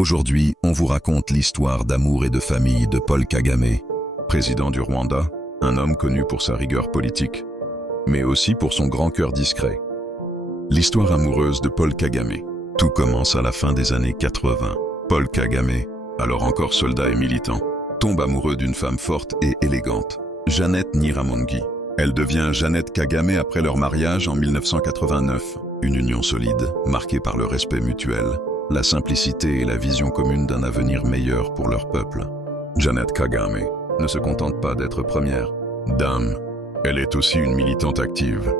Aujourd'hui, on vous raconte l'histoire d'amour et de famille de Paul Kagame, président du Rwanda, un homme connu pour sa rigueur politique, mais aussi pour son grand cœur discret. L'histoire amoureuse de Paul Kagame. Tout commence à la fin des années 80. Paul Kagame, alors encore soldat et militant, tombe amoureux d'une femme forte et élégante, Jeannette Nyiramongi. Elle devient Jeannette Kagame après leur mariage en 1989. Une union solide, marquée par le respect mutuel, la simplicité et la vision commune d'un avenir meilleur pour leur peuple. Jeannette Kagame ne se contente pas d'être première dame. Elle est aussi une militante active,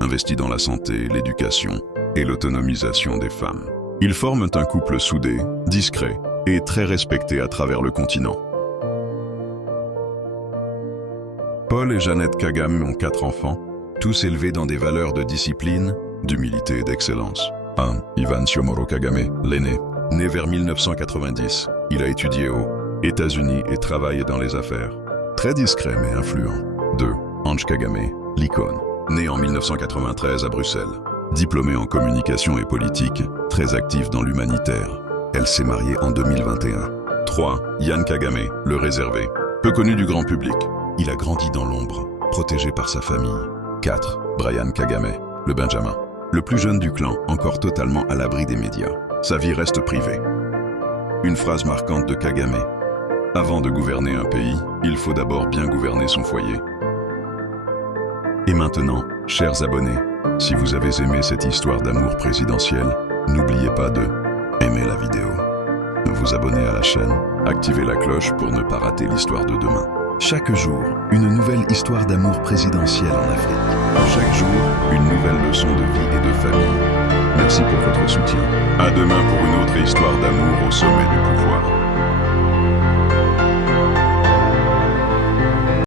investie dans la santé, l'éducation et l'autonomisation des femmes. Ils forment un couple soudé, discret et très respecté à travers le continent. Paul et Jeannette Kagame ont 4 enfants, tous élevés dans des valeurs de discipline, d'humilité et d'excellence. 1. Ivan Siomoro Kagame, l'aîné. Né vers 1990, il a étudié aux États-Unis et travaillé dans les affaires. Très discret mais influent. 2. Ange Kagame, l'icône. Né en 1993 à Bruxelles. Diplômée en communication et politique, très active dans l'humanitaire. Elle s'est mariée en 2021. 3. Yann Kagame, le réservé. Peu connu du grand public. Il a grandi dans l'ombre, protégé par sa famille. 4. Brian Kagame, le Benjamin. Le plus jeune du clan, encore totalement à l'abri des médias. Sa vie reste privée. Une phrase marquante de Kagame. Avant de gouverner un pays, il faut d'abord bien gouverner son foyer. Et maintenant, chers abonnés, si vous avez aimé cette histoire d'amour présidentiel, n'oubliez pas de aimer la vidéo, vous abonner à la chaîne, activer la cloche pour ne pas rater l'histoire de demain. Chaque jour, une nouvelle histoire d'amour présidentiel en Afrique. Chaque jour, une nouvelle leçon de vie et de famille. Merci pour votre soutien. À demain pour une autre histoire d'amour au sommet du pouvoir.